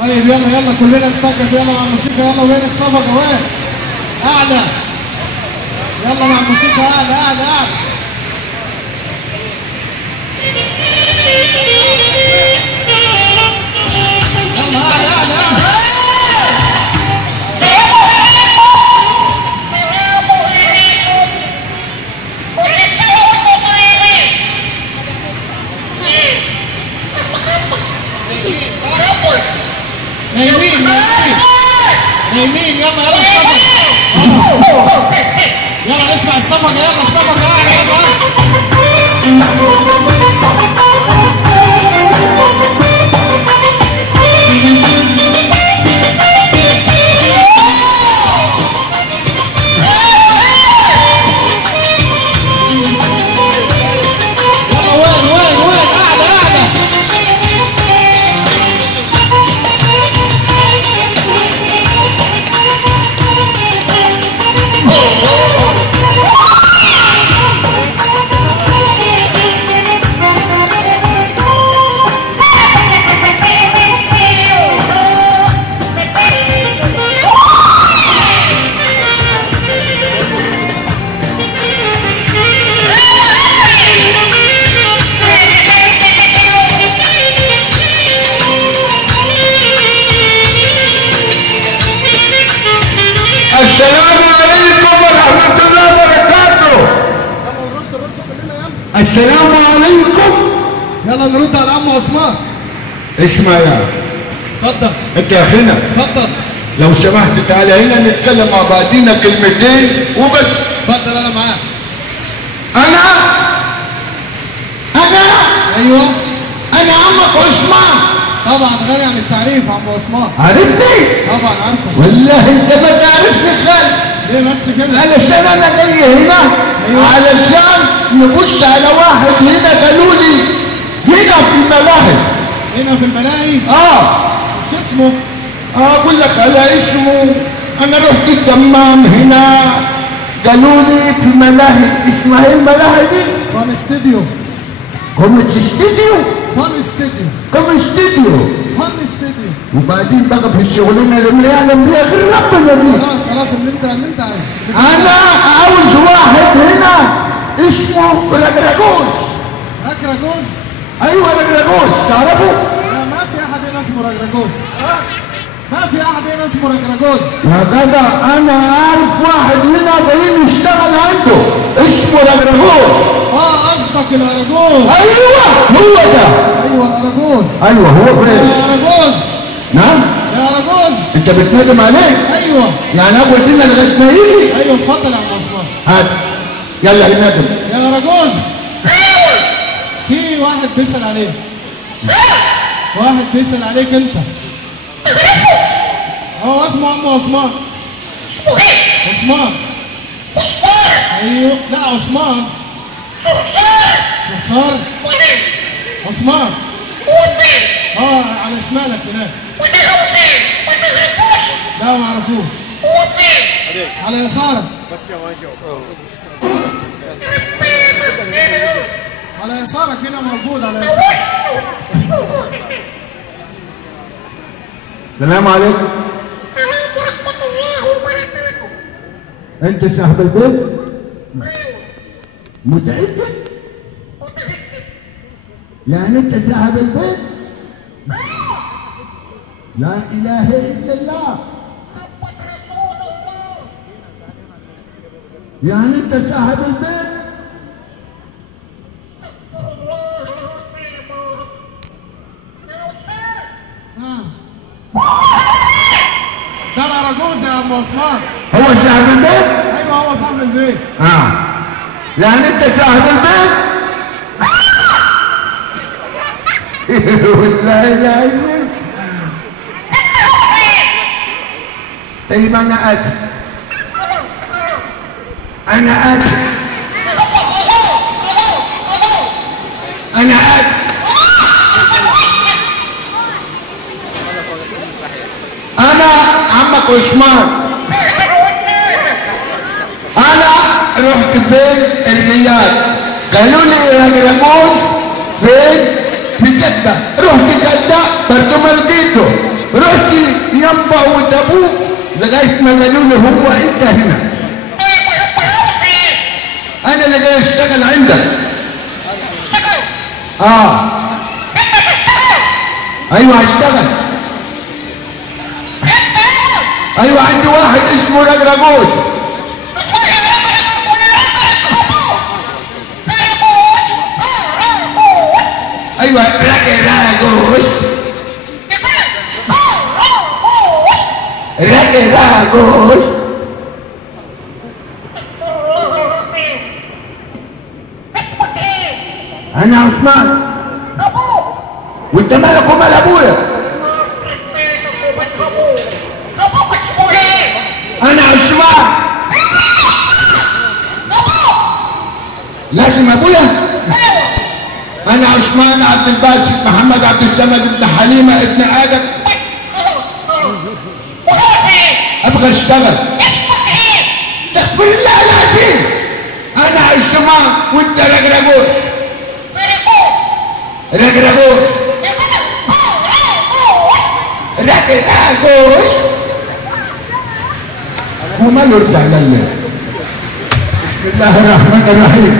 طيب يلا يلا كلنا نسقف يلا مع الموسيقى. يلا وين الصفقة وين؟ أعلى. يلا مع الموسيقى أعلى أعلى أعلى. يلا أعلى أعلى أعلى. نايمين نايمين. يلا يلا الصفقة. يلا نسمع الصفقة. يلا الصفقة أعلى يلا. السلام عليكم ورحمة الله وبركاته. السلام عليكم. يلا نرد على عمو عثمان. اسمع يا اتفضل. انت يا اخينا اتفضل. لو سمحت تعالى هنا نتكلم مع بعضينا كلمتين وبس. اتفضل انا معاك. انا ايوه انا عمك عثمان. طبعا غني عن التعريف عمو عثمان. عرفتني؟ طبعا عارفه. والله انت ما تعرفني خالص. ليه بس كده؟ علشان انا جاي هنا. أيوة. علشان نبص على واحد هنا قالوا لي هنا في الملاهي. هنا في الملاهي؟ شو اسمه؟ اقول لك على اسمه. انا رحت الدمام هنا قالوا لي في ملاهي. اسمها ايه الملاهي دي؟ فان استوديو. كوميت استوديو. فان استوديو. كوميت استوديو. فان استوديو. وبعدين بقى في الشغلانه اللي ما يعلم بيها غير ربنا دي. خلاص خلاص اللي انت عايزه. انا عاوز واحد هنا اسمه رجرجوز. رجرجوز؟ ايوه رجرجوز تعرفه؟ لا ما في احد هنا اسمه رجرجوز. ما في احد هنا اسمه رجرجوز. يا جدع انا عارف واحد هنا جاي يشتغل عنده اسمه رجرجوز. قصدك الاراجوز. ايوه هو ده. ايوه الاراجوز. ايوه هو فين؟ يا اراجوز. نعم؟ يا اراجوز. انت بتندم عليه؟ ايوه. يعني اقعد هنا لغايه ما يجي؟ ايوه اتفضل يا عم عثمان. هات يلا يندم. يا اراجوز. في واحد بيسأل عليك. واحد بيسأل عليك انت. هو اسمه عمو عثمان. عثمان. ايوه لا عثمان. صار عثمان. على شمالك هناك. لا ما اعرفوش. على يسارك. على يسارك هنا موجود على يسارك. السلام عليكم. ورحمة الله وبركاته. انت صاحب البيت؟ متأكد؟ يعني انت صاحب البيت؟ لا اله الا الله. يعني انت صاحب البيت؟ ده الاراجوز يا ابو عثمان. هو صاحب البيت؟ ايوه هو صاحب البيت. يعني انت صاحب البيت؟ والله لا يمين. طيب انا اتي. انا اتي. انا اتي. انا عمك عثمان. انا رحت بيت الرياض قالوا لي رجرجوز فين؟ في جدة. رحت جدة برضه ما لقيته. رحت ينبع ودابوه لغايه ما قالوا له هو انت هنا. انا اللي جاي اشتغل عندك. ايوه هشتغل. ايوه عندي واحد اسمه رجرجوش. ايوه رجرجوش. رجرجوش. انا عثمان. وانت مالك ومال ابويا؟ انا عثمان. لازم ابويا؟ انا عثمان عبد الباسط محمد عبد الصمد ابن حليمه ابن ادم. ابغى اشتغل. استغفر الله العظيم. انا عثمان وانت رجرجوش. رجرجوش. رجرجوش. وماله الزعلان ليه؟ بسم الله الرحمن الرحيم.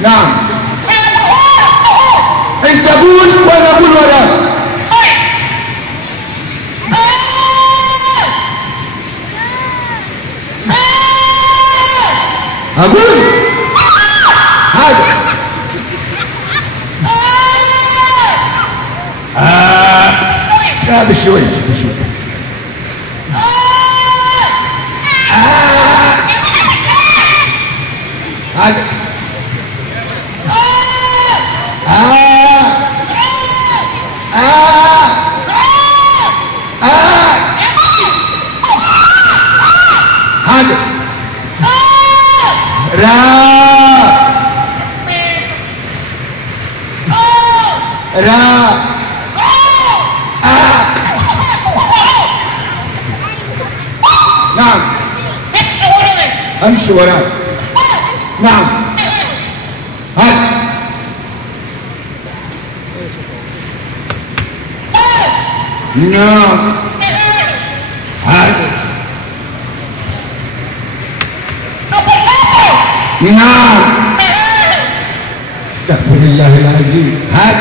نعم. انت قول وانا اقول وراك. اقول هذا. لا بشوي بشوي. هذا. هذا. نعم. امشي وراك. نعم. هات. نعم. هات. نعم. استغفر الله العظيم. هات.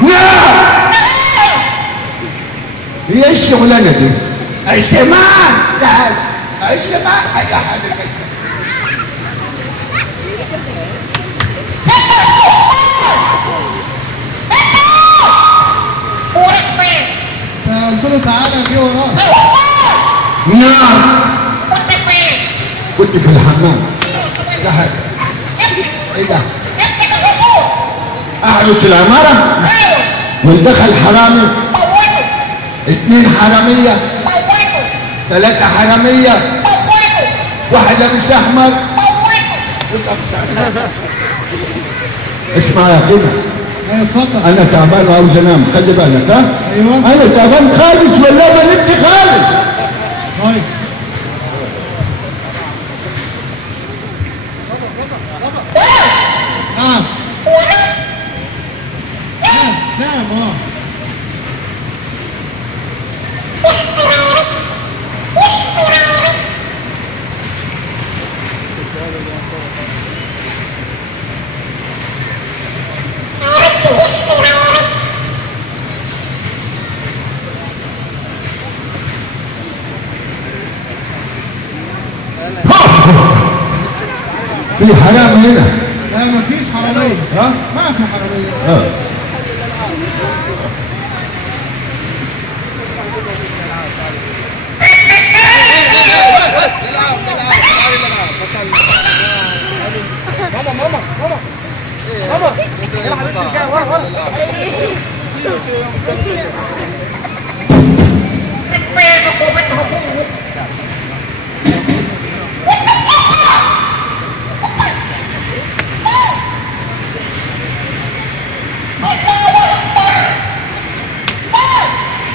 نعم. هي الشغلانه دي؟ عثمان تعال. عثمان حاجه حضرتك. قلت له تعالى جه وراك. نعم. كنت في الحمام. ده حاجه. ايه ده؟ احرس العماره؟ والدخل حرامي؟ 2 حراميه؟ 3 حراميه؟ واحد لابس احمر؟ اسمع يا قيمه. ايوه اتفضل. انا تعبان وعاوز انام، خلي بالك. ها؟ ايوه. انا تعبان خالص ولا ما نمت خالص. طيب. نعم. نعم. في حرام هنا؟ لا مفيش حرامية. ها؟ ما في حرامية. ماما يلا حبيبتي ارجعي ورا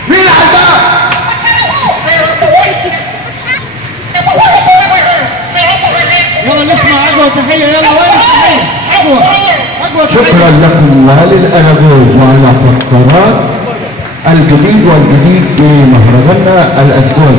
مين على الباب؟ يلا نسمع عجوة وتحية. يلا وين التحية؟ عجوة شكرا لكم وللأراجوز وعلى فقرات الجديد والجديد في مهرجاننا الأسبوع.